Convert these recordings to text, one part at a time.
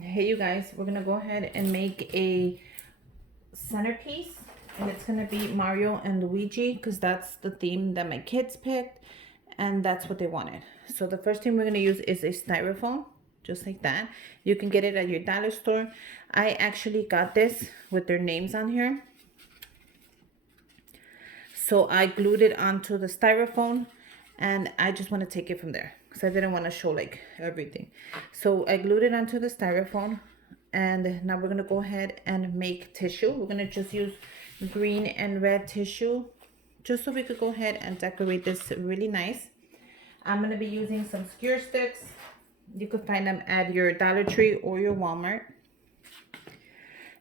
Hey you guys, we're gonna go ahead and make a centerpiece, and it's gonna be Mario and Luigi because that's the theme that my kids picked and that's what they wanted. So the first thing we're gonna use is a styrofoam, just like that. You can get it at your dollar store. I actually got this with their names on here. So I glued it onto the styrofoam and I just want to take it from there because I didn't want to show like everything. So I glued it onto the styrofoam, and now we're going to go ahead and make tissue. We're going to just use green and red tissue just so we could go ahead and decorate this really nice. I'm going to be using some skewer sticks. You could find them at your Dollar Tree or your Walmart.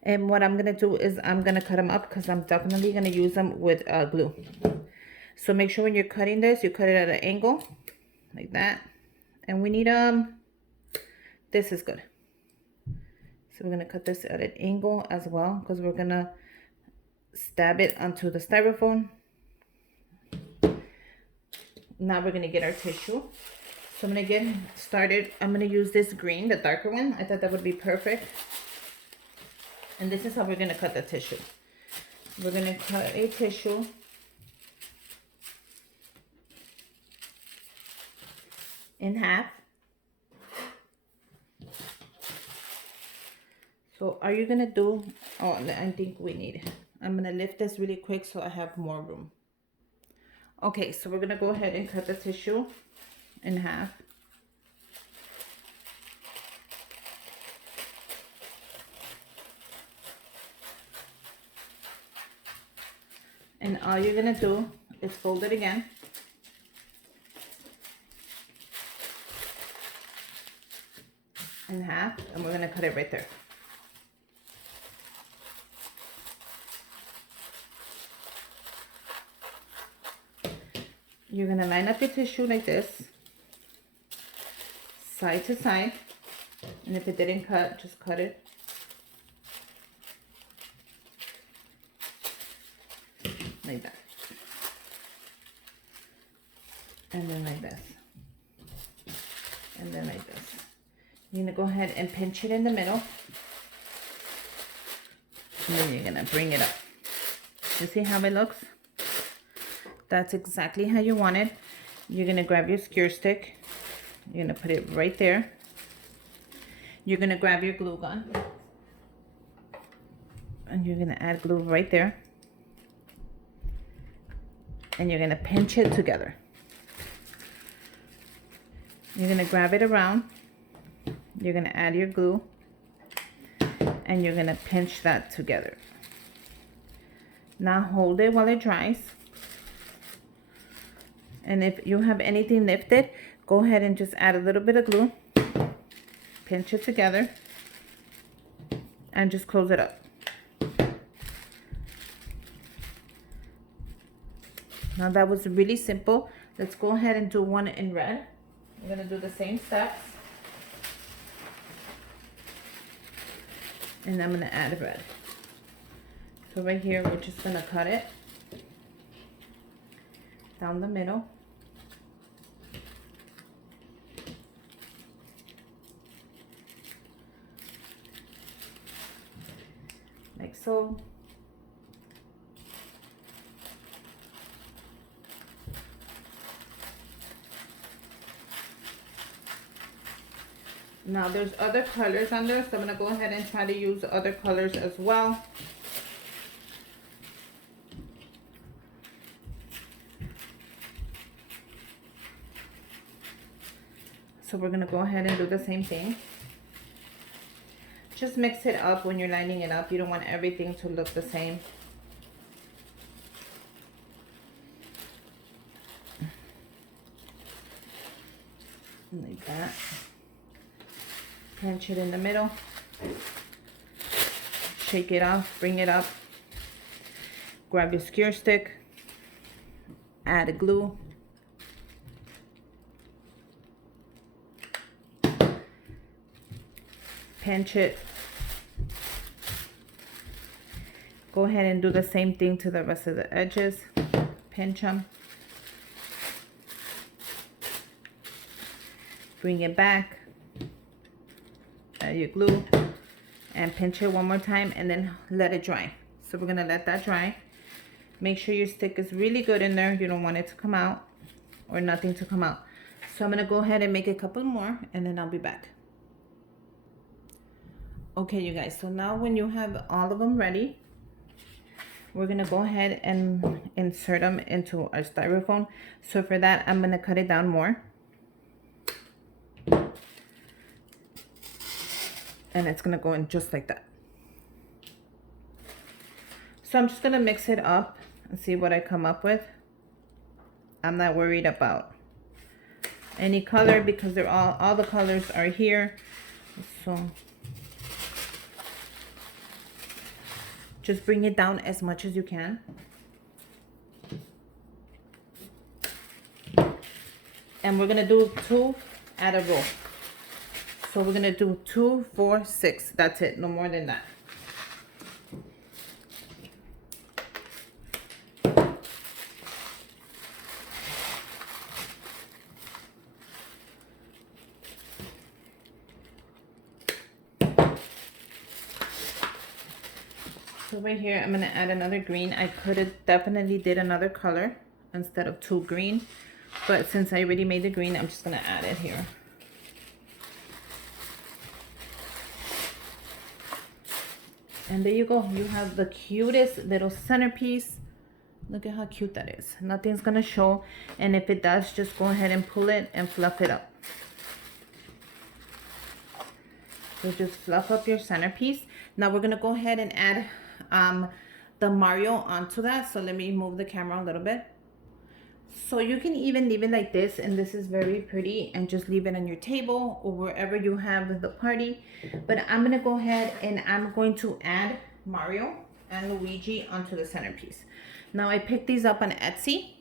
And what I'm going to do is I'm going to cut them up because I'm definitely going to use them with glue. So make sure when you're cutting this, you cut it at an angle like that. And we need, this is good. So we're going to cut this at an angle as well because we're going to stab it onto the styrofoam. Now we're going to get our tissue. So I'm going to get started. I'm going to use this green, the darker one. I thought that would be perfect. And this is how we're going to cut the tissue. We're going to cut a tissue in half. So are you going to do, oh, I think we need, I'm going to lift this really quick so I have more room. Okay, so we're going to go ahead and cut the tissue in half. And all you're going to do is fold it again. In half, and we're going to cut it right there. You're going to line up your tissue like this, side to side. And if it didn't cut, just cut it. Like that. And then like this. And then like this. You're going to go ahead and pinch it in the middle. And then you're going to bring it up. You see how it looks? That's exactly how you want it. You're going to grab your skewer stick. You're going to put it right there. You're going to grab your glue gun. And you're going to add glue right there. And you're going to pinch it together. You're going to grab it around. You're going to add your glue. And you're going to pinch that together. Now hold it while it dries. And if you have anything lifted, go ahead and just add a little bit of glue. Pinch it together. And just close it up. Now that was really simple. Let's go ahead and do one in red. We're going to do the same steps. And I'm going to add red. So right here, we're just going to cut it down the middle. Like so. Now there's other colors on there, so I'm going to go ahead and try to use other colors as well. So we're going to go ahead and do the same thing. Just mix it up when you're lining it up. You don't want everything to look the same. Like that. Pinch it in the middle. Shake it off, bring it up. Grab your skewer stick. Add a glue. Pinch it. Go ahead and do the same thing to the rest of the edges. Pinch them. Bring it back. add your glue, and pinch it one more time, and then let it dry. So we're gonna let that dry. Make sure your stick is really good in there. You don't want it to come out or nothing to come out. So I'm gonna go ahead and make a couple more, and then I'll be back. Okay, you guys, so now when you have all of them ready, we're gonna go ahead and insert them into our styrofoam. So for that, I'm gonna cut it down more. And it's gonna go in just like that. So I'm just gonna mix it up and see what I come up with. I'm not worried about any color because they're all the colors are here. So just bring it down as much as you can. And we're gonna do 2 at a row. So we're gonna do 2, 4, 6. That's it, no more than that. So right here, I'm gonna add another green. I could have definitely did another color instead of 2 green, but since I already made the green, I'm just gonna add it here. And there you go. You have the cutest little centerpiece. Look at how cute that is. Nothing's gonna show, and if it does, just go ahead and pull it and fluff it up. So just fluff up your centerpiece. Now we're gonna go ahead and add the Mario onto that. So let me move the camera a little bit. So you can even leave it like this, and this is very pretty, and just leave it on your table or wherever you have the party. But I'm gonna go ahead and I'm going to add Mario and Luigi onto the centerpiece. Now I picked these up on Etsy,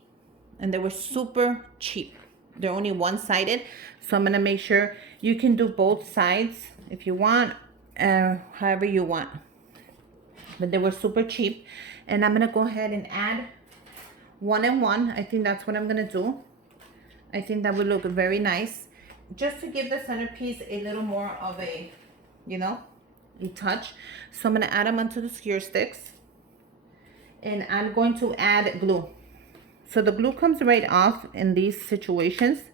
and they were super cheap. They're only one-sided, so I'm gonna make sure you can do both sides if you want, however you want. But they were super cheap, and I'm gonna go ahead and add 1 and 1. I think that's what I'm gonna do. I think that would look very nice, just to give the centerpiece a little more of a, you know, a touch. So I'm gonna add them onto the skewer sticks, and I'm going to add glue. So the glue comes right off in these situations,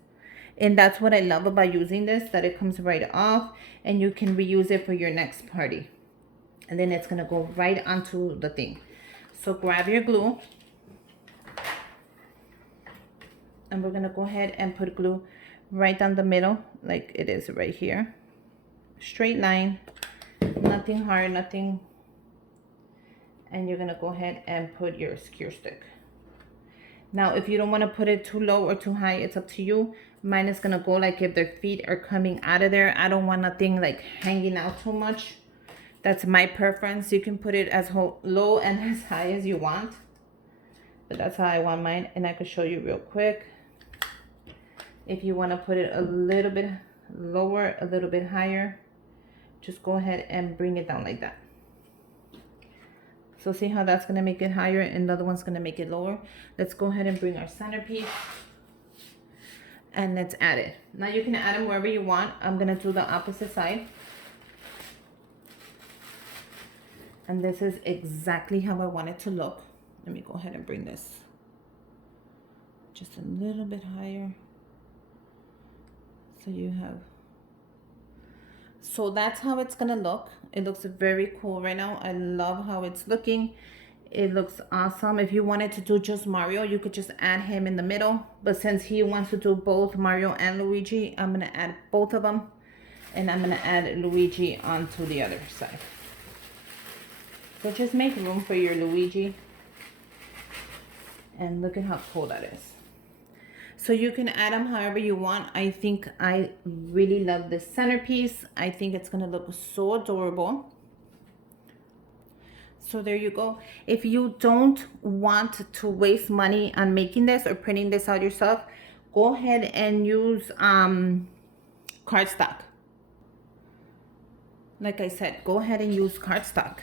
and that's what I love about using this, that it comes right off, and you can reuse it for your next party. And then it's gonna go right onto the thing. So grab your glue, and we're gonna go ahead and put glue right down the middle, like it is right here. Straight line, nothing hard, nothing. And you're gonna go ahead and put your skewer stick. Now, if you don't wanna put it too low or too high, it's up to you. Mine is gonna go like if their feet are coming out of there. I don't want nothing like hanging out too much. That's my preference. You can put it as low and as high as you want, but that's how I want mine. And I could show you real quick. If you want to put it a little bit lower, a little bit higher, just go ahead and bring it down like that. So see how that's going to make it higher, and the other one's going to make it lower. Let's go ahead and bring our centerpiece, and let's add it. Now you can add them wherever you want. I'm going to do the opposite side. And this is exactly how I want it to look. Let me go ahead and bring this just a little bit higher. So you have, so that's how it's gonna look. It looks very cool right now. I love how it's looking. It looks awesome. If you wanted to do just Mario, you could just add him in the middle. But since he wants to do both Mario and Luigi, I'm gonna add both of them. And I'm gonna add Luigi onto the other side. So just make room for your Luigi. And look at how cool that is. So you can add them however you want. I think I really love this centerpiece. I think it's gonna look so adorable. So there you go. If you don't want to waste money on making this or printing this out yourself, go ahead and use cardstock. Like I said, go ahead and use cardstock.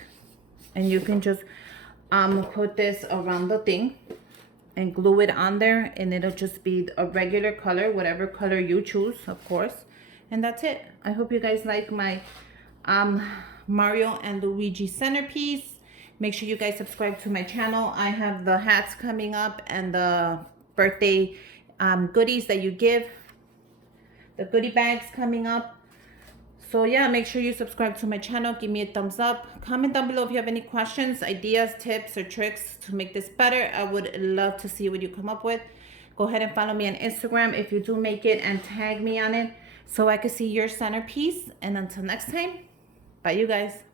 And you can just put this around the thing and glue it on there, and it'll just be a regular color, whatever color you choose, of course. And that's it. I hope you guys like my Mario and Luigi Centerpiece. Make sure you guys subscribe to my channel. I have the hats coming up and the birthday goodies that you give. The goodie bags coming up. So yeah, make sure you subscribe to my channel. Give me a thumbs up. Comment down below if you have any questions, ideas, tips, or tricks to make this better. I would love to see what you come up with. Go ahead and follow me on Instagram if you do make it, and tag me on it so I can see your centerpiece. And until next time, bye you guys.